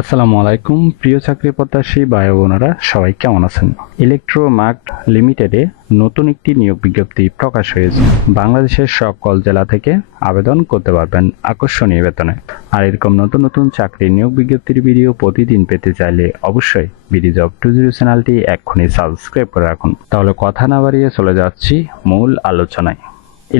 আসসালামু আলাইকুম প্রিয় চাকরি প্রত্যাশী ভাই ও বোনেরা, সবাই কেমন আছেন? ইলেকট্রোমার্ট লিমিটেডে নতুন একটি নিয়োগ বিজ্ঞপ্তি প্রকাশ হয়েছে। বাংলাদেশের সকল জেলা থেকে আবেদন করতে পারবেন আকর্ষণীয় বেতনে। আর এরকম নতুন নতুন চাকরি নিয়োগ বিজ্ঞপ্তির ভিডিও প্রতিদিন পেতে চাইলে অবশ্যই বিডি জব 20 চ্যানেলটি এক্ষুনি সাবস্ক্রাইব করে রাখুন। তাহলে কথা না বাড়িয়ে চলে যাচ্ছি মূল আলোচনায়।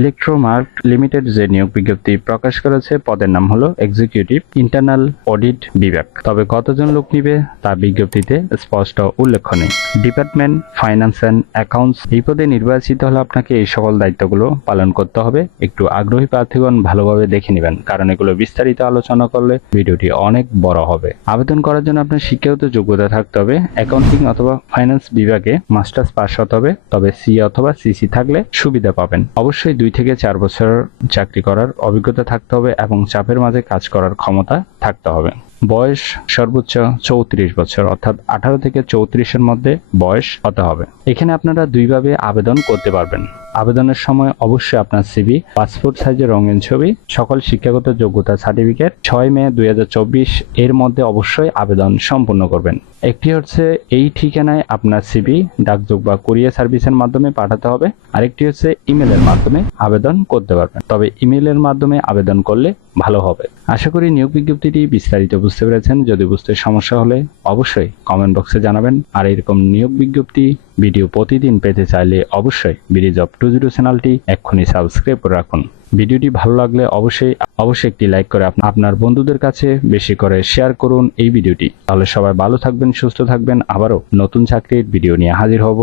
ইলেকট্রোমার্ট লিমিটেড যে নিয়োগ বিজ্ঞপ্তি প্রকাশ করেছে পদের নাম হলো এক্সিকিউটিভ ইন্টারনাল অডিট বিভাগ। তবে কতজন লোক নিবে তা বিজ্ঞপ্তিতে স্পষ্ট উল্লেখ নেই। ডিপার্টমেন্ট ফাইন্যান্স অ্যান্ড অ্যাকাউন্টস এই পদে নির্বাচিত হলে আপনাকে এই সকল দায়িত্বগুলো পালন করতে হবে। একটু আগ্রহী প্রার্থীগণ ভালোভাবে দেখে নেবেন, কারণ এগুলো বিস্তারিত আলোচনা করলে ভিডিওটি অনেক বড় হবে। আবেদন করার জন্য আপনার শিক্ষাগত যোগ্যতা থাকতে হবে। অ্যাকাউন্টিং অথবা ফাইন্যান্স বিভাগে মাস্টার্স পাস হতে হবে, তবে সি অথবা সিসি থাকলে সুবিধা পাবেন। অবশ্যই 2 থেকে 4 বছর চাকরি করার অভিজ্ঞতা থাকতে হবে এবং চাপের মাঝে কাজ করার ক্ষমতা থাকতে হবে। বয়স সর্বোচ্চ 34 বছর, অর্থাৎ 18 থেকে 34-এর মধ্যে বয়স হতে হবে। এখানে আপনারা দুইভাবে আবেদন করতে পারবেন। আবেদনের সময় অবশ্যই আপনার সিভি, পাসপোর্ট সাইজের রঙিন ছবি, সকল শিক্ষাগত যোগ্যতা সার্টিফিকেট 6 মে 2024 এর মধ্যে অবশ্যই আবেদন সম্পূর্ণ করবেন। একটি হচ্ছে এই ঠিকানায় আপনার সিভি ডাকযোগ বা কুরিয়ার সার্ভিসের মাধ্যমে পাঠাতে হবে। আরেকটি হচ্ছে ইমেলের মাধ্যমে আবেদন করতে পারবেন, তবে ইমেলের মাধ্যমে আবেদন করলে ভালো হবে। আশা করি নিয়োগ বিজ্ঞপ্তিটি বিস্তারিত বুঝতে পেরেছেন। যদি বুঝতে সমস্যা হলে অবশ্যই কমেন্ট বক্সে জানাবেন। আর এরকম নিয়োগ বিজ্ঞপ্তি ভিডিও প্রতিদিন পেতে চাইলে অবশ্যই বিডি জব 20 চ্যানেলটি এক্ষুনি সাবস্ক্রাইব করে রাখুন। ভিডিওটি ভালো লাগলে অবশ্যই একটি লাইক করে আপনার বন্ধুদের কাছে বেশি করে শেয়ার করুন এই ভিডিওটি। তাহলে সবাই ভালো থাকবেন, সুস্থ থাকবেন। আবারও নতুন চাকরির ভিডিও নিয়ে হাজির হব।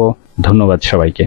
ধন্যবাদ সবাইকে।